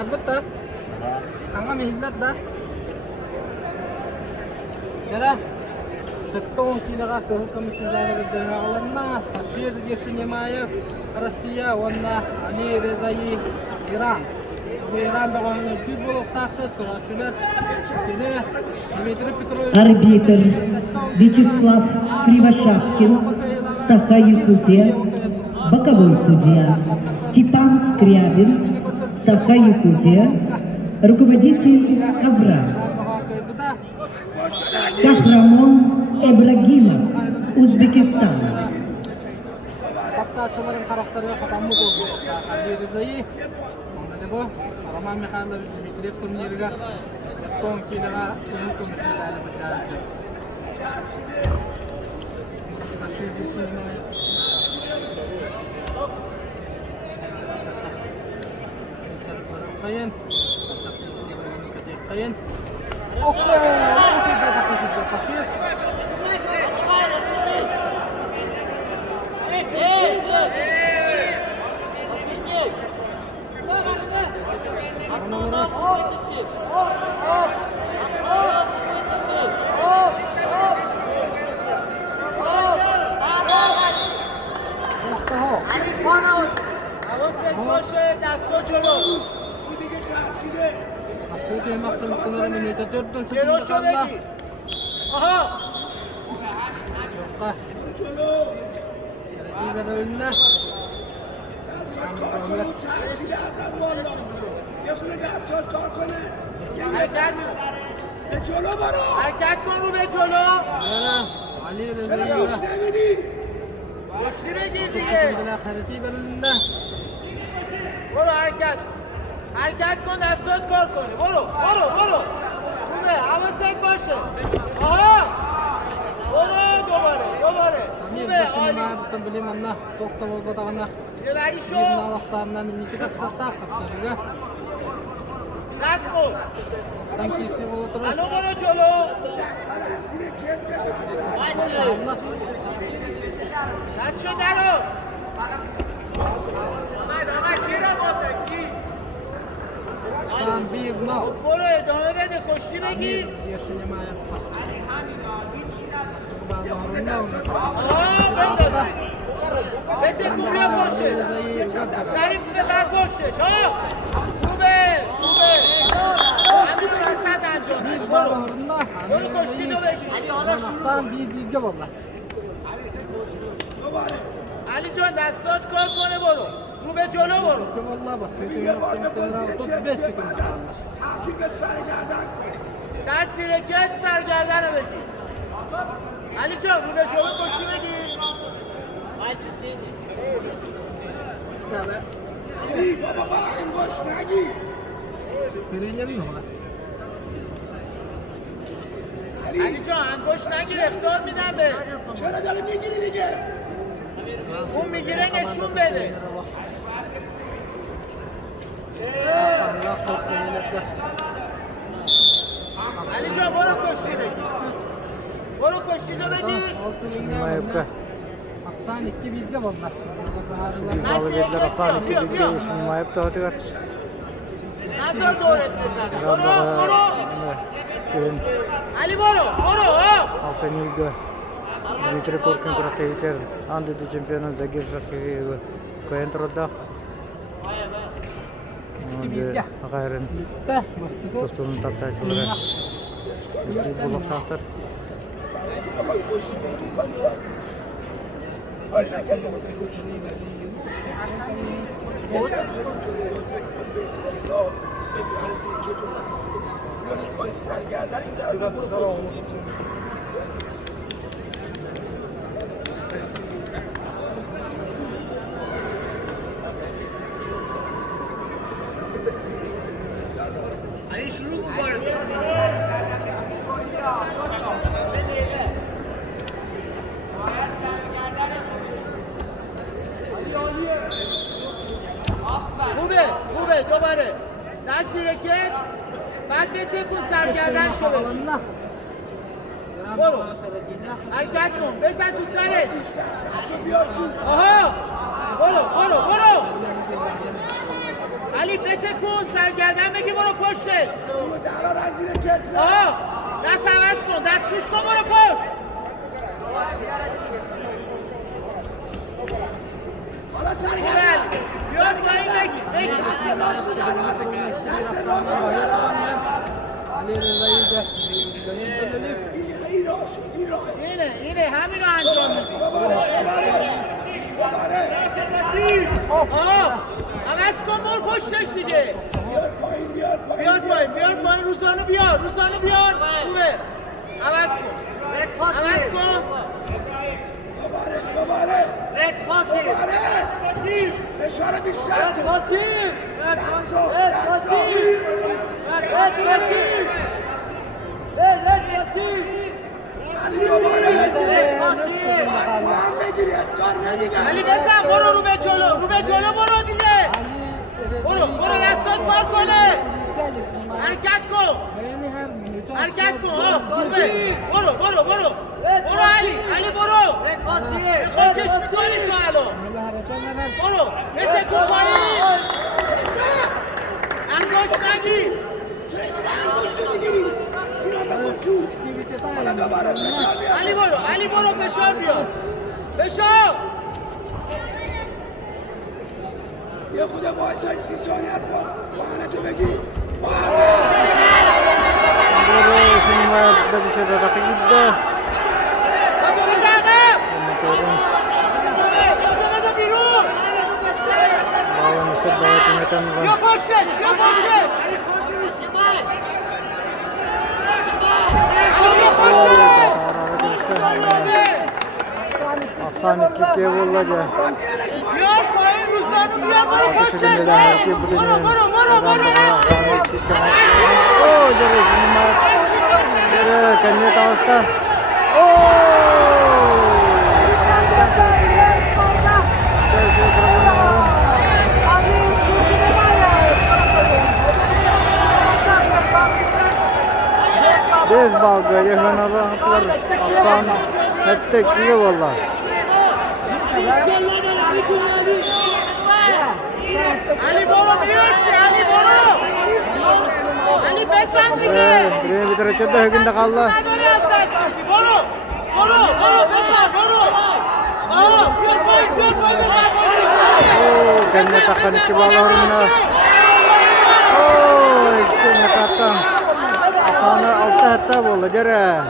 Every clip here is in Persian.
البتة خانga mihillat da Yara Сеттон килога комиссияны бирдегелерна Ашир Ешинемаев Россия ванна Али Резаи Иран Иран баган футбол тахты турачылар Кене Дмитрий Петрович Арбитр Вячеслав Кривошапкин, Саха-Якутия. Боковой судья Степан Скрябин, Саха-Якутия. Руководитель Авраам. Кахрамон Эбрагимов, Узбекистан. Kaptaçıların karakteri katamı oldu. Ali Rıza'yı onda bu Roman Mikhailovich Dmitriy turniriga son kiloga yeni komisyonlar bitirdi. Kayın. Kayın. Oksay, oksay da taşıyor. حواست باشه دستا جلو جلو شو بگی آها حرکت جلو برو حرکت کن رو به جلو چرا گوش نمیدی گوشی بگیر دیگه برو حرکت کن دستات کار کنه برو خوبه حواست باشه آها برو دوباره خوبه عالی ببری شو دست بود الو برو جلو دست شو درو برو ادامه بده کشتی بگی بنداز بده کوبه پشتش سریع کوبه بر پشتش خوبه همین وسط انجامش برو کشتی رو بگی علی جان دستات کار کنه برو رو به جلو برو دست رکت سرگردن رو بگی علی جان رو به جلو کشتی بگی علی بابا با انگوش نگی علی جان انگوش نگیر اختار میدم به چرا داری میگیری دیگه اون میگیره نشون بده علی جان برو کشتی بگی رو بگی Aksan iki bilgi var. نظر دورت بزنه برو علی برو Дмитрий Коркин протеитер андыды чемпионат загир шаркиги коентродда. Агайрын достунун тартачылары булак тактыр. خوبه دوباره دستی رکت بعد بتکون سرگردن شو بگی برو حرکت کن بزن تو سرش آها برو علی بتکن سرگردن بگی برو پشتش آه دست عوض کن دست روش کن برو پشت خوبه علی بیاد پایین بگی علی رضایی ده اینه همینو انجام میدی عوض کن برو پشتش دیگه بیار پایین روزانو بیار خوبه عوض کن فشار بیشتر علی بزن برو رو به جلو برو دیگه برو دستات کار کنه حرکت کن خوبه برو علی برو خودکش میکنی تو الان برو بتکن پایین انگوش نگیر علی برو فشار بیار فشار یه خود باشای 30 ثانیه بانه تو بگی Şimdi mayada dışarıda rakı gitti. Bağlı Mısır davet yönetenler. Ya boşver. Aksan iki kevollaca. Ya koyun Ruslan'ı bir yapar boşver. Oh, jadi şimdi mayada. Kenya tavsta. Bez bağlı yehanalı hatlar Afan hette kiye valla. Ali Boro birisi Ali Boro. Ali besan gibi. Bire bitere çöde hükünde kaldı. Boro besan Boro. Gör boy. Kenya takkan iki bağlarına. İkisi nekattan. Afanı altı hatta boldu jere.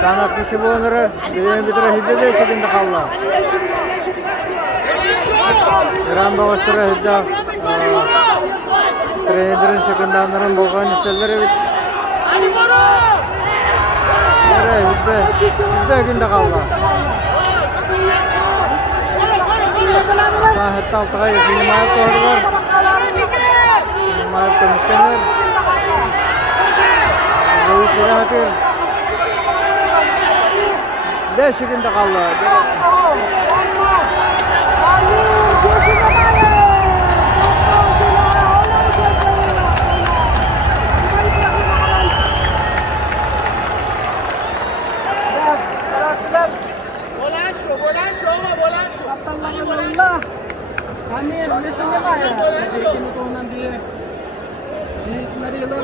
Kanat kişi boğulur. Bire bitere hidde şekilde kaldı. Iran bağıştıra hüccak. Trenerin çıkındanların boğan isterleri bit. Yere hüdde günde kaldı. Sahette altığa yeşil mayap doğru var. Mayap demişkenler. Boyu süre hatır. Beş günde kaldı.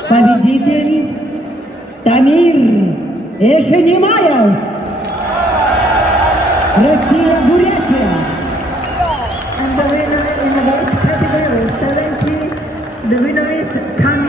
Победитель Тамир Эшенимаев. Россия, Бурятия. And the winner in the white category 70, the winner is Tamir.